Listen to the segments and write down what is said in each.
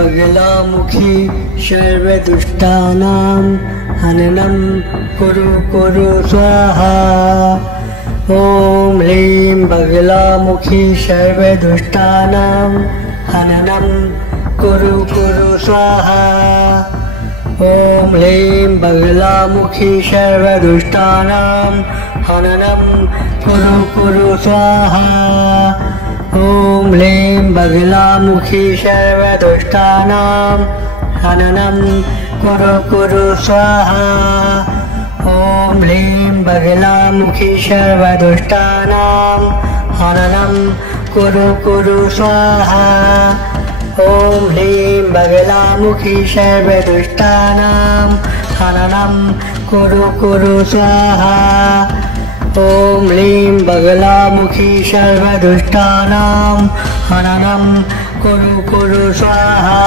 बगलामुखी सर्वदुष्टानां हननं कुरु कुरु स्वाहा। ॐ ह्रीं बगलामुखी सर्वदुष्टानां हननं कुरु कुरु स्वाहा। ॐ ह्रीं बगलामुखी सर्वदुष्टानां हननं कुरु कुरु स्वाहा। ॐ ह्रीं बगलामुखी सर्वदुष्टानां हननं कुरु कुरु स्वाहा। ॐ ह्रीं बगलामुखी सर्वदुष्टानां हननं कुरु कुरु स्वाहा। ॐ ह्रीं बगलामुखी सर्वदुष्टानां हननं कुरु कुरु स्वाहा। ॐ ह्रीं बगलामुखी सर्वदुष्टानां हननं कुरु कुरु स्वाहा।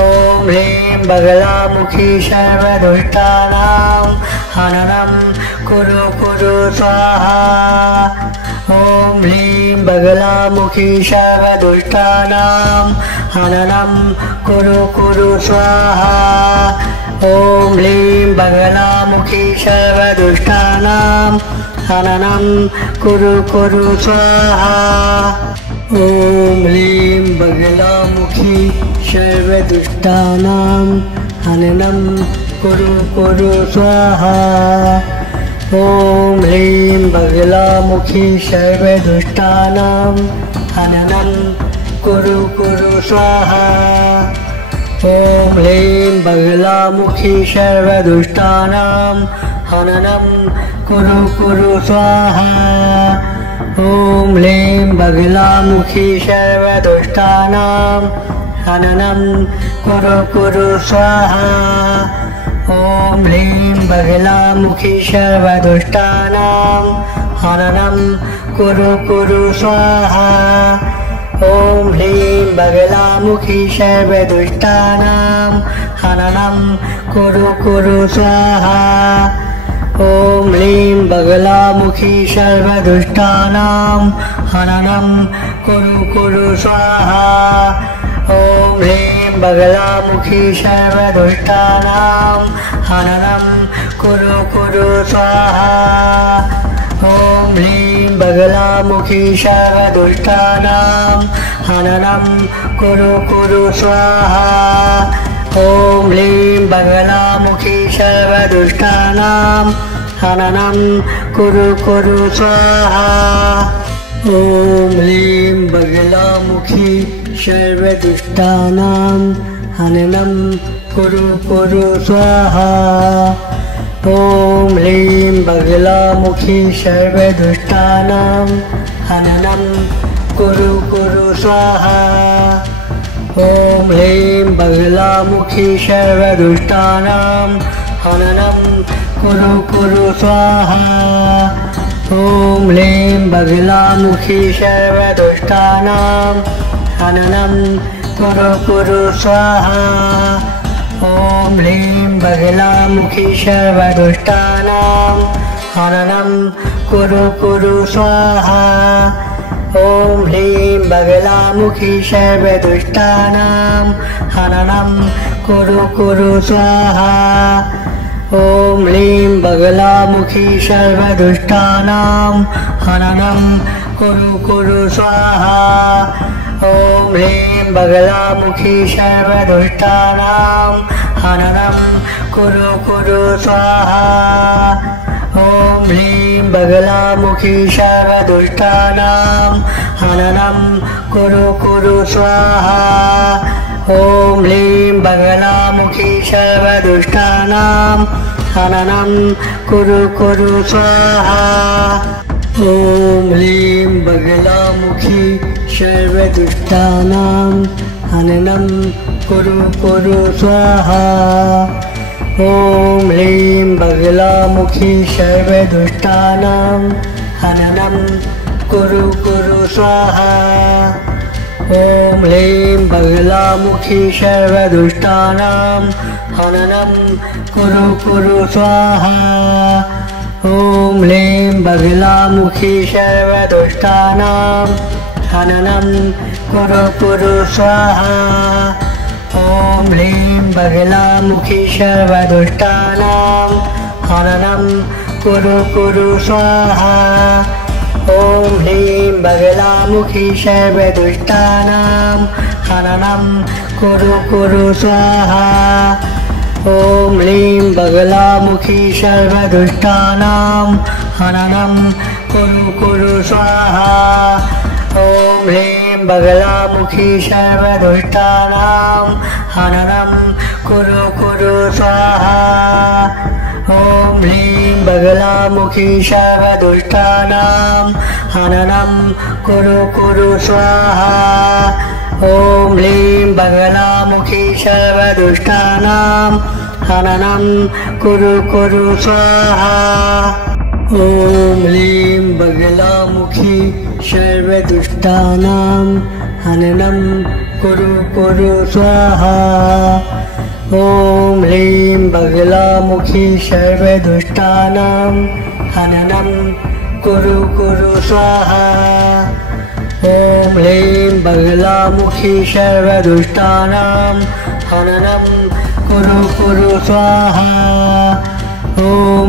ॐ ह्रीं बगलामुखी सर्वदुष्टानां हननं कुरु कुरु स्वाहा। ॐ ह्रीं बगलामुखी सर्वदुष्टानां हननं कुरु कुरु स्वाहा। ॐ ह्रीं बगलामुखी सर्वदुष्टानां हननं कुरु कुरु स्वाहा। ॐ ह्रीं बगलामुखी सर्वदुष्टानां हननं कुरु कुरु स्वाहा। ॐ ह्रीं बगलामुखी सर्वदुष्टानां हननं कुरु कुरु स्वाहा। ॐ ह्रीं बगलामुखी सर्वदुष्टानां हननं कुरु कुरु स्वाहा। ॐ ह्रीं बगलामुखी सर्वदुष्टानां हननं कुरु कुरु स्वाहा। ॐ ह्रीं बगलामुखी सर्वदुष्टानां हननं कुरु कुरु स्वाहा। ॐ ह्रीं बगलामुखी सर्वदुष्टानां हननं कुरु कुरु स्वाहा। ॐ ह्रीं बगलामुखी सर्वदुष्टानां हननं कुरु कुरु स्वाहा। ॐ ह्रीं बगलामुखी सर्वदुष्टानां हननं कुरु कुरु स्वाहा। ॐ ह्रीं बगलामुखी सर्वदुष्टानां हननं कुरु कुरु स्वाहा। ॐ ह्रीं बगलामुखी सर्वदुष्टानां हननं कुरु कुरु स्वाहा। ॐ ह्रीं बगलामुखी सर्वदुष्टानां हननं कुरु कुरु स्वाहा। ॐ ह्रीं बगलामुखी सर्वदुष्टानां हननं कुरु कुरु स्वाहा। ॐ ह्रीं बगलामुखी सर्वदुष्टानां हननं कुरु कुरु स्वाहा। ॐ ह्रीं बगलामुखी सर्वदुष्टानां हननं कुरु कुरु स्वाहा। ॐ ह्रीं बगलामुखी सर्वदुष्टानां हननं कुरु कुरु स्वाहा। ॐ ह्रीं बगलामुखी सर्वदुष्टानां हननं कुरु कुरु स्वाहा। ॐ ह्रीं बगलामुखी सर्वदुष्टानां हननं कुरु कुरु स्वाहा। ॐ ह्रीं बगलामुखी सर्वदुष्टानां हननं कुरु कुरु स्वाहा। ॐ ह्रीं बगलामुखी सर्वदुष्टानां हननं कुरु कुरु स्वाहा। ॐ ह्रीं बगलामुखी सर्वदुष्टानां हननं कुरु कुरु स्वाहा। ॐ ह्रीं बगलामुखी सर्वदुष्टानां हननं कुरु कुरु स्वाहा। ॐ ह्रीं बगलामुखी सर्वदुष्टानां हननं कुरु कुरु स्वाहा। ॐ ह्रीं बगलामुखी सर्वदुष्टानां हननं कुरु कुरु स्वाहा। ॐ ह्रीं बगलामुखी सर्वदुष्टानां हननं कुरु कुरु स्वाहा। ॐ ह्रीं बगलामुखी सर्वदुष्टानां हननं कुरु कुरु स्वाहा। ॐ ह्रीं बगलामुखी सर्वदुष्टानां हननं कुरु कुरु स्वाहा। ॐ ह्रीं बगलामुखी सर्वदुष्टानां हननं कुरु कुरु स्वाहा। ॐ ह्रीं बगलामुखी सर्वदुष्टानां हननं कुरु कुरु स्वाहा। ॐ ह्रीं बगलामुखी सर्वदुष्टानां हननं कुरु कुरु स्वाहा। ॐ ह्रीं बगलामुखी सर्वदुष्टानां हननं कुरु कुरु स्वाहा। ॐ ह्रीं बगलामुखी सर्वदुष्टानां हननं कुरु कुरु स्वाहा। ॐ ह्रीं बगलामुखी सर्वदुष्टानां हननं कुरु कुरु स्वाहा। ॐ ह्रीं बगलामुखी सर्वदुष्टानां हननं कुरु कुरु स्वाहा। ॐ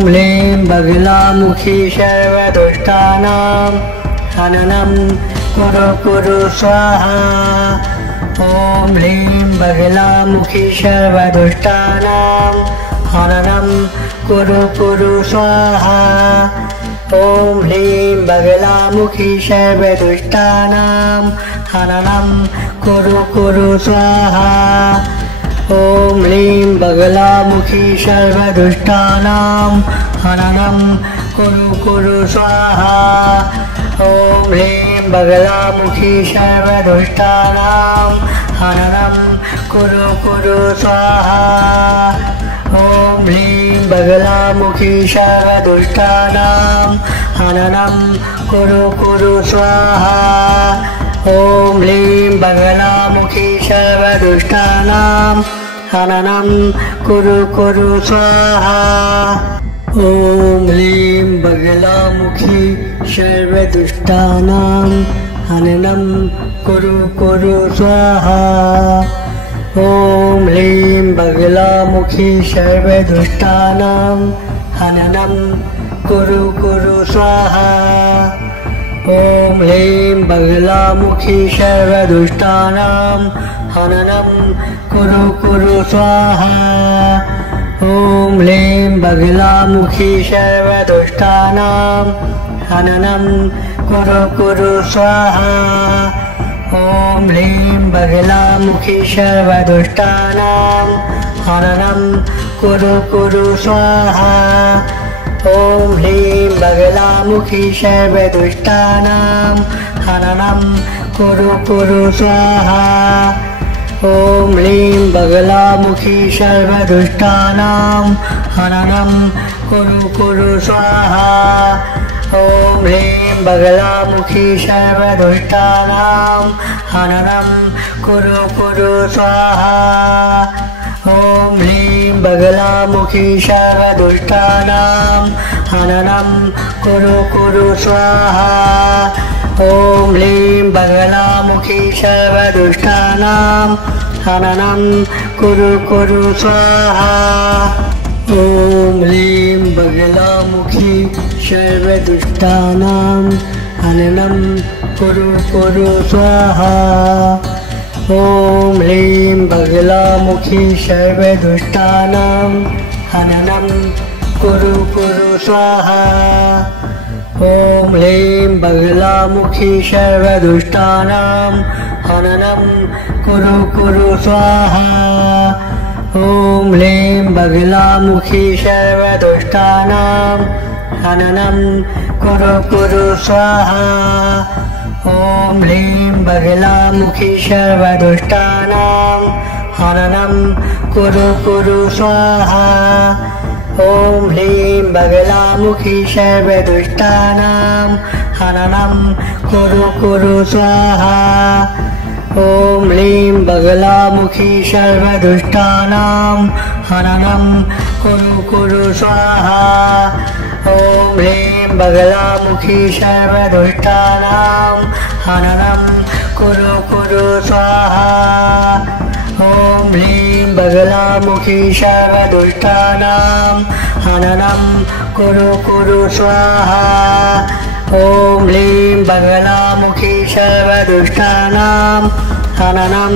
ह्रीं बगलामुखी सर्वदुष्टानां हननं कुरु कुरु स्वाहा। ॐ ह्रीं बगलामुखी सर्वदुष्टानां हननं कुरु कुरु स्वाहा। ॐ ह्रीं बगलामुखी सर्वदुष्टानां हननं कुरु कुरु स्वाहा। ॐ ह्रीं बगलामुखी सर्वदुष्टानां हननं कुरु कुरु स्वाहा। ॐ ह्रीं बगलामुखी सर्वदुष्टानां हननं कुरु कुरु स्वाहा। ॐ ह्रीं बगलामुखी सर्वदुष्टानां हननं कुरु कुरु स्वाहा। ॐ ह्रीं बगलामुखी सर्वदुष्टानां हननं कुरु कुरु स्वाहा। ॐ ह्रीं बगलामुखी सर्वदुष्टानां हननं कुरु कुरु स्वाहा। ॐ ह्रीं बगलामुखी सर्वदुष्टानां हननं कुरु कुरु स्वाहा। ॐ ह्रीं बगलामुखी सर्वदुष्टानां हननं कुरु कुरु स्वाहा। ॐ ह्रीं बगलामुखी सर्वदुष्टानां हननं कुरु कुरु स्वाहा। ॐ ह्रीं बगलामुखी सर्वदुष्टानां हननं कुरु कुरु स्वाहा। ॐ ह्रीं बगलामुखी सर्वदुष्टानां हननं कुरु कुरु स्वाहा। ॐ ह्रीं बगलामुखी सर्वदुष्टानां हननं कुरु कुरु स्वाहा। ॐ ह्रीं बगलामुखी सर्वदुष्टानां हननं कुरु कुरु स्वाहा। ॐ ह्रीं बगलामुखी सर्वदुष्टानां हननं कुरु कुरु स्वाहा। ॐ ह्रीं बगलामुखी सर्वदुष्टानां हननं कुरु कुरु स्वाहा। ॐ ह्रीं बगलामुखी सर्वदुष्टानां हननं कुरु कुरु स्वाहा। ॐ ह्रीं बगलामुखी सर्वदुष्टानां हननं कुरु कुरु स्वाहा। ॐ ह्रीं बगलामुखी सर्वदुष्टानां हननं कुरु कुरु स्वाहा। ॐ ह्रीं बगलामुखी सर्वदुष्टानां हननं कुरु कुरु स्वाहा। ॐ ह्रीं बगलामुखी सर्वदुष्टानां हननं कुरु कुरु स्वाहा। ॐ ह्रीं बगलामुखी सर्वदुष्टानां हननं कुरु कुरु स्वाहा। ॐ ह्रीं बगलामुखी सर्वदुष्टानां हननं कुरु कुरु स्वाहा। ॐ ह्रीं बगलामुखी सर्वदुष्टानां हननं कुरु कुरु स्वाहा। ॐ बगलामुखी सर्वदुष्टानां हननं कुरु स्वाहा ॐ ह्लीं बगलामुखी सर्वदुष्टानां हननं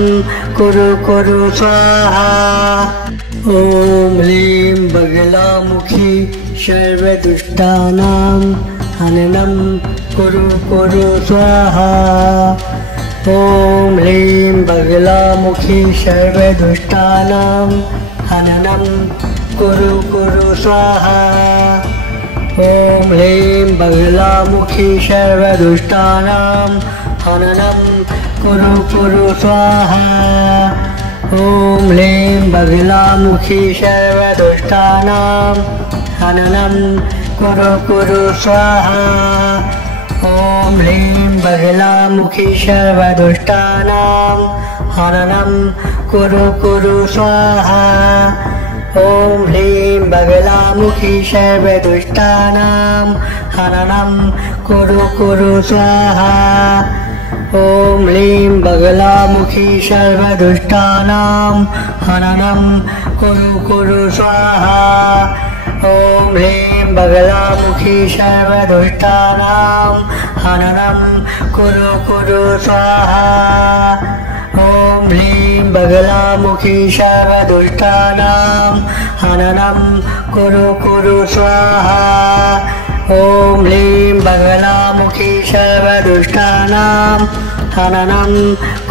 कुरु स्वाहा ॐ ह्लीं बगलामुखी सर्वदुष्टानां हननं कुरु स्वाहा ॐ ह्लीं बगलामुखी सर्वदुष्टानां हननं कुरु स्वाहा ॐ ह्लीं बगलामुखी सर्वदुष्टानां हननं कुरु स्वाहा ॐ ह्लीं बगलामुखी सर्वदुष्टानां हननं कुरु स्वाहा ॐ ह्लीं बगलामुखी सर्वदुष्टानां हननं कुरु स्वाहा ॐ ह्लीं बगलामुखी सर्वदुष्टानां हननं कुरु स्वाहा ॐ ह्लीं बगलामुखी सर्वदुष्टानां हननं कुरु स्वाहा ॐ ह्लीं बगलामुखी सर्वदुष्टानां हननं कुरु स्वाहा ॐ ह्लीं बगलामुखी सर्वदुष्टानां हननं कुरु स्वाहा ॐ ह्लीं बगलामुखी सर्वदुष्टानां हननं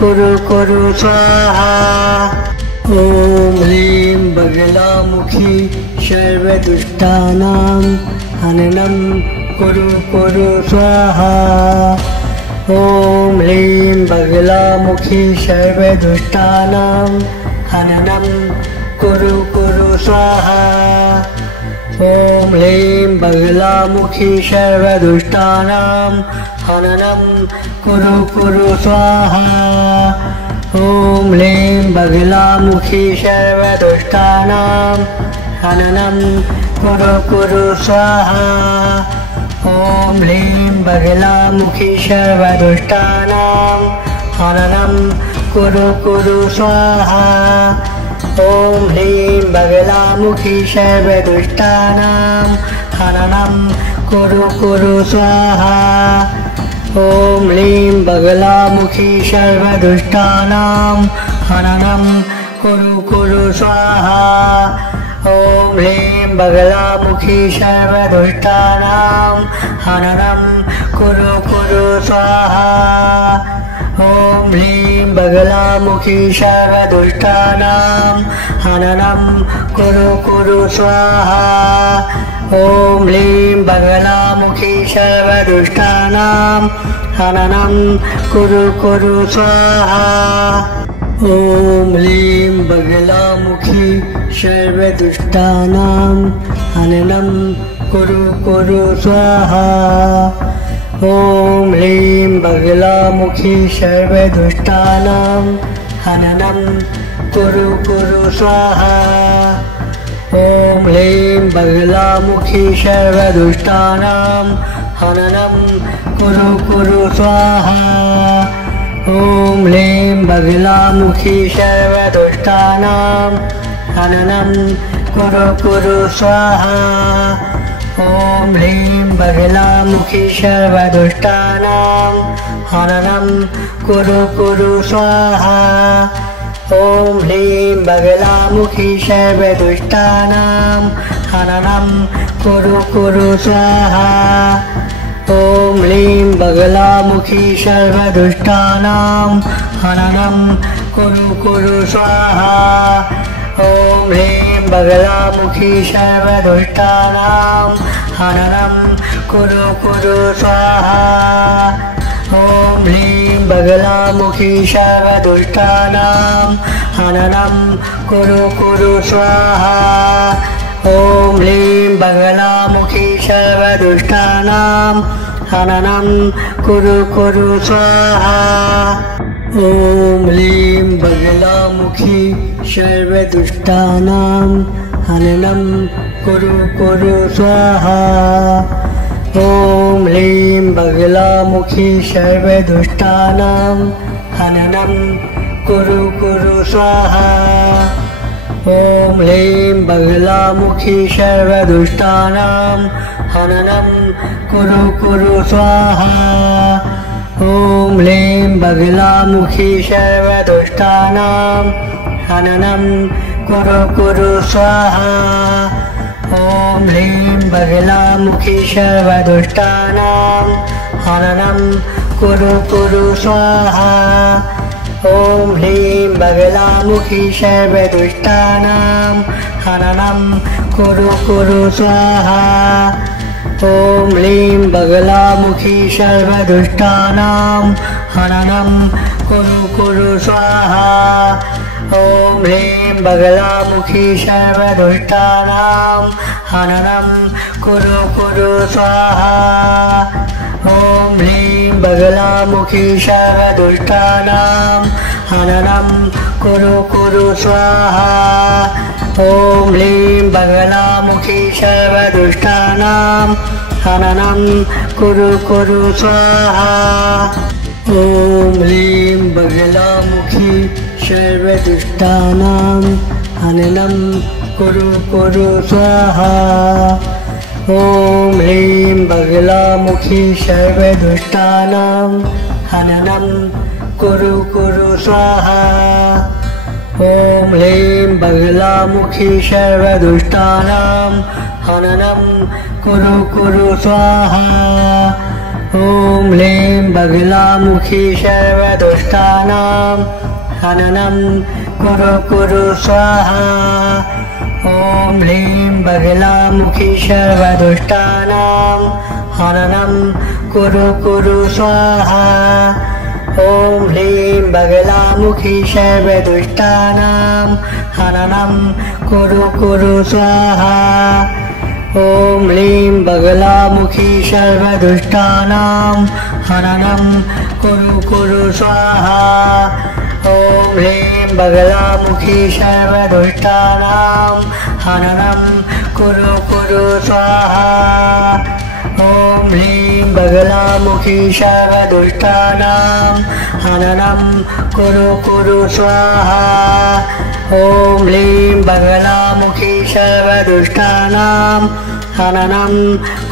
कुरु स्वाहा ॐ ह्लीं बगलामुखी सर्वदुष्टानां हननं कुरु स्वाहा ॐ ह्लीं बगलामुखी सर्वदुष्टानां हननं कुरु स्वाहा ॐ ह्लीं बगलामुखी सर्वदुष्टानां हननं कुरु स्वाहा ॐ ह्लीं बगलामुखी सर्वदुष्टानां हननं कुरु स्वाहा ॐ ह्लीं बगलामुखी सर्वदुष्टानां हननं कुरु स्वाहा ॐ ह्लीं बगलामुखी सर्वदुष्टानां हननं कुरु स्वाहा ॐ ह्लीं बगलामुखी सर्वदुष्टानां हननं कुरु स्वाहा ॐ ह्लीं बगलामुखी सर्वदुष्टानां हननं कुरु स्वाहा ॐ ह्लीं बगलामुखी सर्वदुष्टानां हननं कुरु स्वाहा ॐ ह्लीं बगलामुखी सर्वदुष्टानां हननं कुरु स्वाहा ॐ ह्लीं बगलामुखी सर्वदुष्टानां हननं कुरु स्वाहा ॐ ह्लीं बगलामुखी सर्वदुष्टानां हननं कुरु स्वाहा ॐ ह्लीं बगलामुखी सर्वदुष्टानां हननं कुरु स्वाहा ॐ ह्लीं बगलामुखी सर्वदुष्टानां हननं कुरु स्वाहा ॐ ह्लीं बगलामुखी सर्वदुष्टानां हननं कुरु स्वाहा ॐ ह्लीं बगलामुखी सर्वदुष्टानां हननं कुरु स्वाहा ॐ ह्लीं बगलामुखी सर्वदुष्टानां हननं कुरु स्वाहा ॐ ह्लीं बगलामुखी सर्वदुष्टानां हननं कुरु स्वाहा ॐ ह्लीं बगलामुखी सर्वदुष्टानां हननं कुरु स्वाहा ॐ ह्लीं बगलामुखी सर्वदुष्टानां हननं कुरु स्वाहा ॐ ह्लीं बगलामुखी सर्वदुष्टानां हननं कुरु स्वाहा ॐ ह्लीं बगलामुखी सर्वदुष्टानां हननं कुरु स्वाहा ॐ ह्लीं बगलामुखी सर्वदुष्टानां हननं कुरु कुरु स्वाहा। ॐ ह्लीं बगलामुखी सर्वदुष्टानां हननं कुरु कुरु स्वाहा। ॐ ह्लीं बगलामुखी सर्वदुष्टानां हननं कुरु कुरु स्वाहा। ॐ ह्लीं बगलामुखी सर्वदुष्टानां हननं कुरु कुरु स्वाहा। ॐ ह्लीं बगलामुखी सर्वदुष्टानां हननं कुरु कुरु स्वाहा। ॐ ह्लीं बगलामुखी सर्वदुष्टानां हननं कुरु कुरु स्वाहा। ॐ ह्लीं बगलामुखी सर्वदुष्टानां हननं कुरु कुरु स्वाहा। ॐ ह्लीं बगलामुखी सर्वदुष्टानां हननं कुरु कुरु स्वाहा। ॐ ह्लीं बगलामुखी सर्वदुष्टानां हननं कुरु कुरु स्वाहा। ॐ ह्लीं बगलामुखी सर्वदुष्टानां हननं कुरु कुरु स्वाहा। ॐ ह्लीं बगलामुखी सर्वदुष्टानां हननं कुरु कुरु स्वाहा। ॐ ह्लीं बगलामुखी सर्वदुष्टानां हननं कुरु कुरु स्वाहा। ॐ ह्लीं बगलामुखी सर्वदुष्टानां हननं कुरु कुरु स्वाहा। ॐ ह्लीं बगलामुखी सर्वदुष्टानां हननं कुरु कुरु स्वाहा। ॐ ह्लीं बगलामुखी सर्वदुष्टानां हननं कुरु कुरु स्वाहा। ॐ ह्लीं बगलामुखी सर्वदुष्टानां हननं कुरु कुरु स्वाहा। ॐ ह्लीं बगलामुखी सर्वदुष्टानां हननं कुरु कुरु स्वाहा। ॐ ह्लीं बगलामुखी सर्वदुष्टानां हननं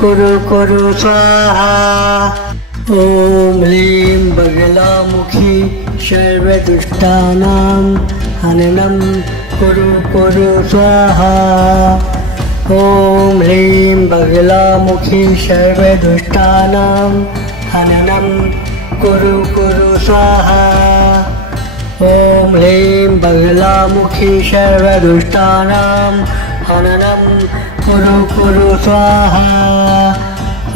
कुरु कुरु स्वाहा। ॐ ह्लीं बगलामुखी सर्वदुष्टानां हननं कुरु कुरु स्वाहा। ॐ ह्लीं बगलामुखी सर्वदुष्टानां हननं कुरु कुरु स्वाहा। ॐ ह्लीं बगलामुखी सर्वदुष्टानां हननं कुरु कुरु स्वाहा।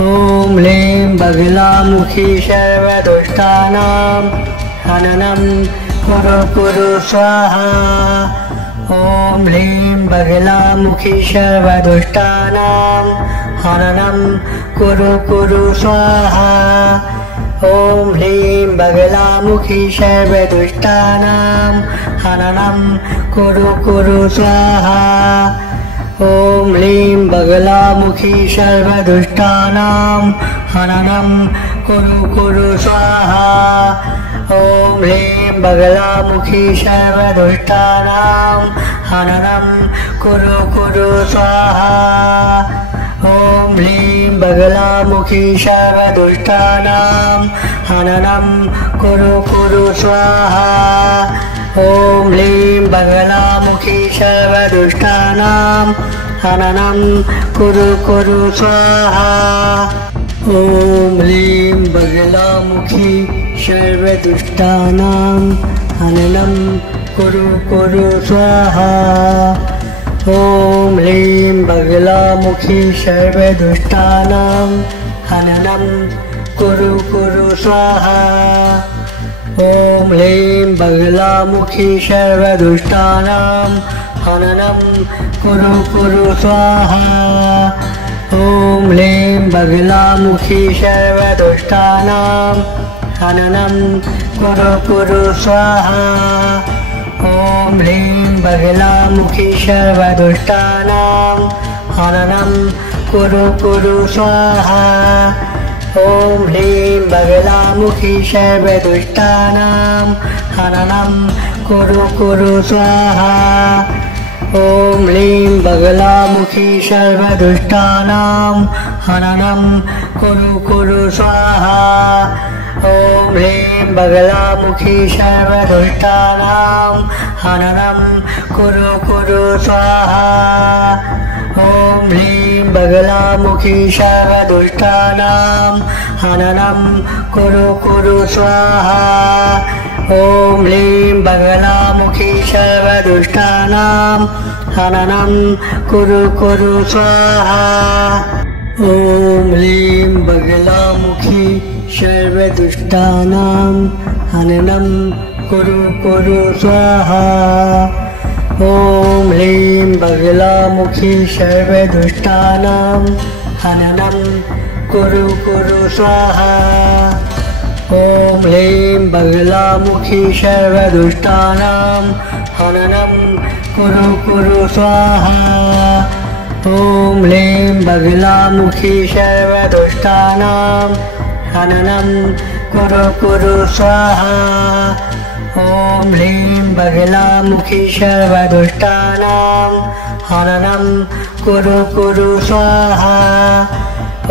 ॐ ह्लीं बगलामुखी सर्वदुष्टानां हननं कुरु कुरु स्वाहा। ॐ ह्लीं बगलामुखी सर्वदुष्टानां हननं कुरु कुरु स्वाहा। ॐ ह्लीं बगलामुखी सर्वदुष्टानां हननं कुरु कुरु स्वाहा। ॐ ह्लीं बगलामुखी सर्वदुष्टानां हननं कुरु कुरु स्वाहा। ॐ ह्लीं बगलामुखी सर्वदुष्टानां हननं कुरु कुरु स्वाहा। ॐ ह्लीं बगलामुखी सर्वदुष्टानां हननं कुरु कुरु स्वाहा। ॐ ह्लीं बगलामुखी सर्वदुष्टानां हननं कुरु कुरु स्वाहा। ॐ ह्लीं बगलामुखी सर्वदुष्टानां हननं कुरु कुरु स्वाहा। ॐ ह्लीं बगलामुखी सर्वदुष्टानां हननं कुरु कुरु स्वाहा। ॐ ह्लीं बगलामुखी सर्वदुष्टानां हननं कुरु कुरु स्वाहा। ॐ ह्लीं बगलामुखी सर्वदुष्टानां हननं कुरु कुरु स्वाहा। ॐ ह्लीं बगलामुखी सर्वदुष्टानां हननं कुरु कुरु स्वाहा। ॐ ह्लीं बगलामुखी सर्वदुष्टानां हननं कुरु कुरु स्वाहा। ॐ ह्लीं बगलामुखी सर्वदुष्टानां हननं कुरु स्वाहा। ॐ ह्लीं बगलामुखी सर्वदुष्टानां हननं कुरु स्वाहा। ॐ ह्लीं बगलामुखी सर्वदुष्टानां हननं कुरु स्वाहा। ॐ ह्लीं बगलामुखी सर्वदुष्टानां हननं कुरु स्वाहा। ॐ ह्लीं बगलामुखी सर्वदुष्टानां हननं कुरु स्वाहा। ॐ ह्लीं बगलामुखी सर्वदुष्टानां हननं कुरु स्वाहा। ॐ ह्लीं बगलामुखी सर्वदुष्टानां हननं कुरु स्वाहा। ॐ ह्लीं बगलामुखी सर्वदुष्टानां हननं कुरु स्वाहा। ॐ ह्लीं बगलामुखी सर्वदुष्टानां हननं कुरु स्वाहा।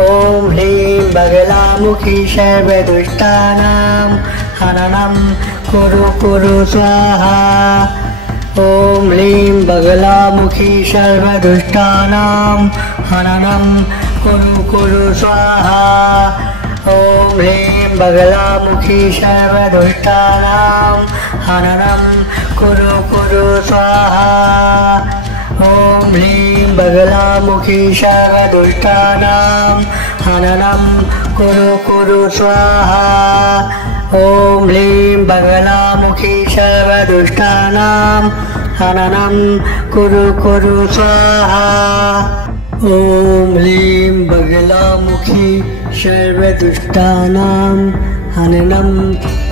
ॐ ह्लीं बगलामुखी सर्वदुष्टानां हननं कुरु स्वाहा। ॐ ह्लीं बगलामुखी सर्वदुष्टानां हननं कुरु स्वाहा। ॐ ह्लीं बगलामुखी सर्वदुष्टानां हननं कुरु स्वाहा। ॐ ह्लीं बगलामुखी सर्वदुष्टानां हननं कुरु स्वाहा। ॐ ह्लीं बगलामुखी सर्वदुष्टानां हननं कुरु स्वाहा। ॐ ह्लीं बगलामुखी सर्वदुष्टानां हननं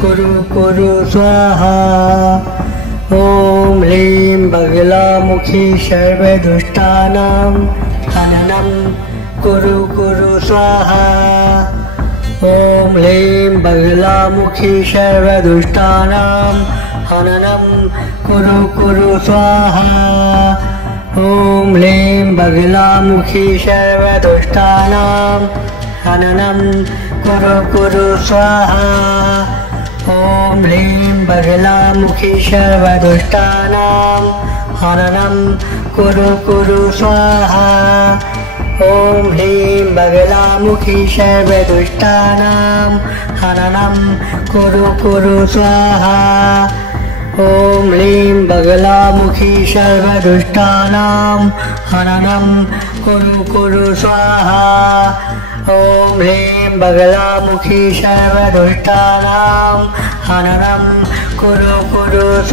कुरु स्वाहा। ॐ ह्लीं बगलामुखी सर्वदुष्टानां हननं कुरु स्वाहा। ॐ ह्लीं बगलामुखी सर्वदुष्टानां हननं कुरु स्वाहा। ॐ ह्लीं बगलामुखी सर्वदुष्टानां हननं कुरु स्वाहा। ॐ ह्लीं बगलामुखी सर्वदुष्टानां हननं कुरु स्वाहा। ॐ ह्लीं बगलामुखी सर्वदुष्टानां हननं कुरु स्वाहा। ॐ ह्लीं बगलामुखी सर्वदुष्टानां हननं कुरु स्वाहा। ॐ ह्लीं बगलामुखी सर्वदुष्टानां हननं कुरु स्वाहा।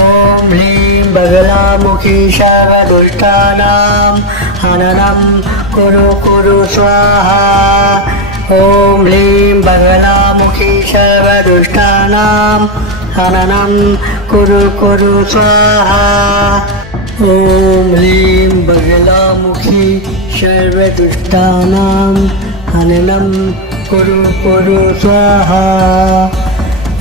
ॐ ह्लीं बगलामुखी सर्वदुष्टानां हननं कुरु स्वाहा। ॐ ह्लीं बगलामुखी सर्वदुष्टानां हननं कुरु स्वाहा। ॐ ह्लीं बगलामुखी सर्वदुष्टानां हननं कुरु स्वाहा।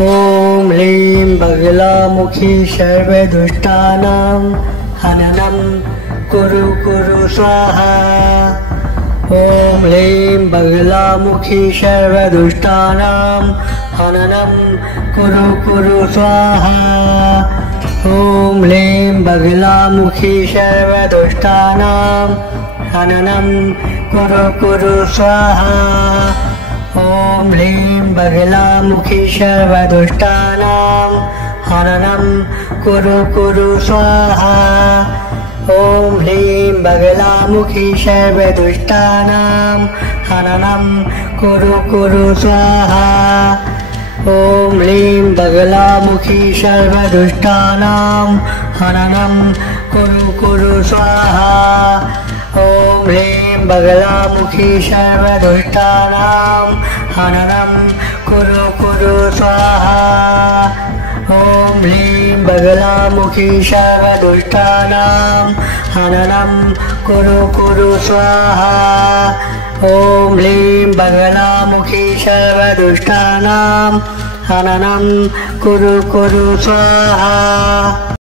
ॐ ह्लीं बगलामुखी सर्वदुष्टानां हननं कुरु स्वाहा। ॐ ह्लीं बगलामुखी सर्वदुष्टानां हननं कुरु स्वाहा। ॐ ह्लीं बगलामुखी सर्वदुष्टानां हननं कुरु स्वाहा। ॐ ह्लीं बगलामुखी सर्वदुष्टानां हननं कुरु स्वाहा। ॐ ह्लीं बगलामुखी सर्वदुष्टानां हननं कुरु स्वाहा। ॐ ह्लीं बगलामुखी सर्वदुष्टानां हननं कुरु स्वाहा। ॐ ह्लीं बगलामुखी सर्वदुष्टानां हननं कुरु स्वाहा। ॐ ह्लीं बगलामुखी सर्वदुष्टानां हननं कुरु स्वाहा। ॐ ह्लीं बगलामुखी सर्वदुष्टानां हननं कुरु स्वाहा।